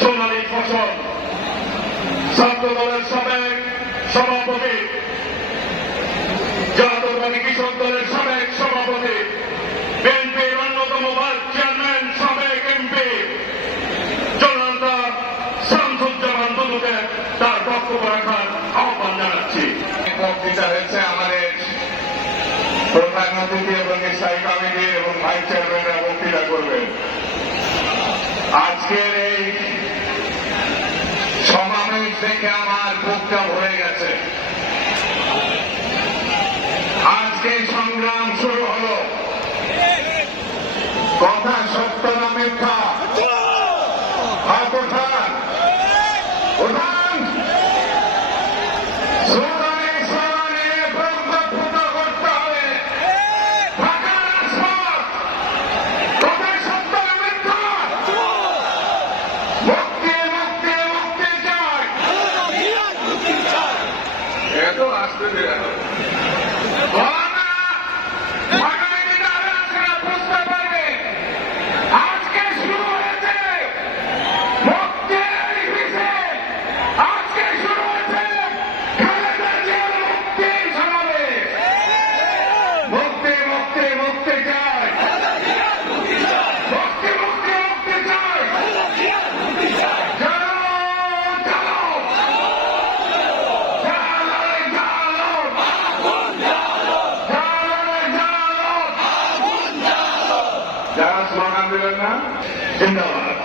সোনালী ফসল ছাত্র দলের সাবেক সভাপতি জাতীয়বাদী কৃষক দলের সাবেক সভাপতি বিএনপির অন্যতম ভাইস চেয়ারম্যান, সাবেক এমপি জনতা শামসুজ্জামান দুদুকে তার বক্তব্য রাখার আহ্বান জানাচ্ছি। বক্তৃতা হয়েছে আমাদের প্রধান অতিথি এবং স্থায়ী কমিটি এবং ভাইস চেয়ারম্যানরা বক্তৃতা করবেন। আজকের এই দেখে আমার বুকটা ভরে গেছে। আজকে সংগ্রাম শুরু হলো। কথা সত্য না মিথ্যা? উঠান। ওঠান আসতে দেওয়া স্লোগান দেবেন না জিন্দাবাদ